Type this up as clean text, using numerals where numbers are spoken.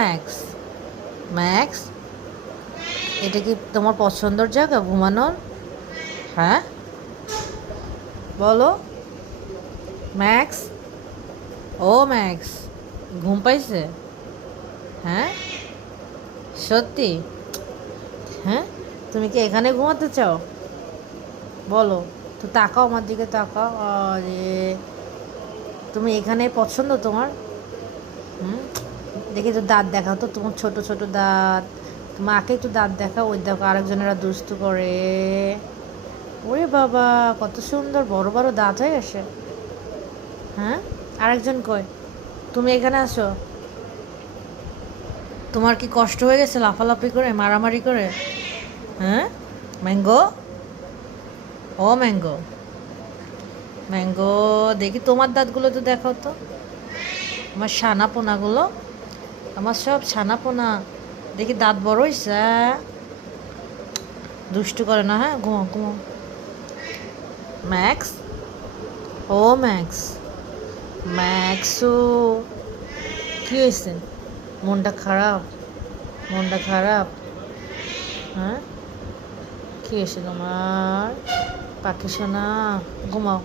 Max, max, এটা কি তোমার পছন্দের জায়গা ঘুমানোর? হ্যাঁ, বলো ম্যাক্স। ও ম্যাক্স, ঘুম পাইছে? হ্যাঁ, সত্যি? হ্যাঁ, তুমি কি এখানে ঘুমাতে চাও? বলো তো, তাকাও আমার দিকে, তাকাও। আরে, তুমি এখানে পছন্দ তোমার? হুম, দেখি তো দাঁত দেখাও তো, তোমার ছোট ছোট দাঁত। মাকে একটু দাঁত দেখাও। ওই দেখো আরেকজনেরা দুষ্টু করে। ওরে বাবা, কত সুন্দর বড় বড় দাঁত হয়ে গেছে। হ্যাঁ, আরেকজন কই? তুমি এখানে আসো। তোমার কি কষ্ট হয়ে গেছে লাফালাফি করে, মারামারি করে? হ্যাঁ, ম্যাঙ্গো, ও ম্যাঙ্গো, ম্যাঙ্গো, দেখি তোমার দাঁতগুলো তো দেখাও তো। আমার ছানাপোনাগুলো, আমার সব ছানাপোনা, দেখি দাঁত বড় হয়েছে। দুষ্টু করে না, হ্যাঁ, ঘুমো ঘুমো। ম্যাক্স, ও ম্যাক্স, ম্যাক্সু, কি হয়েছে? মনটা খারাপ? মনটা খারাপ? হ্যাঁ, কি হয়েছে তোমার? পাখি সোনা, ঘুমাও।